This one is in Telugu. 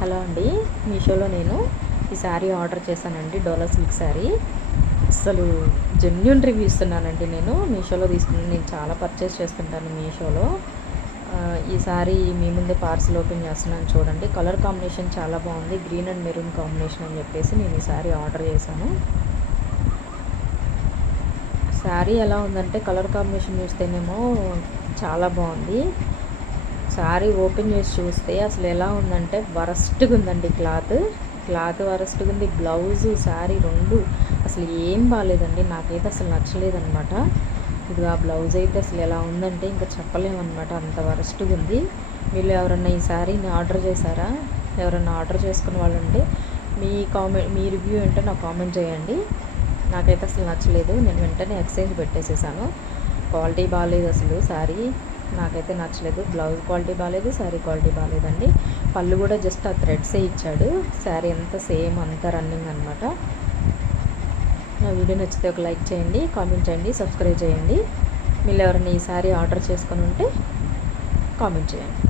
హలో అండి, మీషోలో నేను ఈ శారీ ఆర్డర్ చేశానండి. డోలా సిల్క్ శారీ. అసలు జెన్యూన్ రివ్యూ ఇస్తున్నానండి. నేను మీషోలో తీసుకున్నాను. నేను చాలా పర్చేస్ చేస్తుంటాను మీషోలో. ఈ శారీ మీ ముందే పార్సల్ ఓపెన్ చేస్తున్నాను చూడండి. కలర్ కాంబినేషన్ చాలా బాగుంది. గ్రీన్ అండ్ మెరూన్ కాంబినేషన్ అని చెప్పేసి నేను ఈ శారీ ఆర్డర్ చేశాను. శారీ ఎలా ఉందంటే కలర్ కాంబినేషన్ చూస్తేనేమో చాలా బాగుంది. శారీ ఓపెన్ చేసి చూస్తే అసలు ఎలా ఉందంటే వరస్ట్గా ఉందండి. క్లాత్ వరస్ట్గా ఉంది. బ్లౌజు శారీ రెండు అసలు ఏం బాగాలేదండి. నాకైతే అసలు నచ్చలేదన్నమాట. ఇది ఆ బ్లౌజ్ అయితే అసలు ఎలా ఉందంటే ఇంకా చెప్పలేమన్నమాట, అంత వరస్ట్గా ఉంది. మీరు ఎవరన్నా ఈ శారీని ఆర్డర్ చేశారా? ఎవరన్నా ఆర్డర్ చేసుకున్న వాళ్ళు ఉంటే మీ రివ్యూ ఏంటో నాకు కామెంట్ చేయండి. నాకైతే అసలు నచ్చలేదు. నేను వెంటనే ఎక్స్చేంజ్ పెట్టేసేసాను. క్వాలిటీ బాగాలేదు అసలు. శారీ నాకైతే నచ్చలేదు. బ్లౌజ్ క్వాలిటీ బాగాలేదు, శారీ క్వాలిటీ బాగాలేదండి. పళ్ళు కూడా జస్ట్ ఆ థ్రెడ్సే ఇచ్చాడు. శారీ అంతా సేమ్, అంతా రన్నింగ్ అనమాట. నా వీడియో నచ్చితే ఒక లైక్ చేయండి, కామెంట్ చేయండి, సబ్స్క్రైబ్ చేయండి. మీరు ఎవరైనా ఈ శారీ ఆర్డర్ చేసుకొని ఉంటే కామెంట్ చేయండి.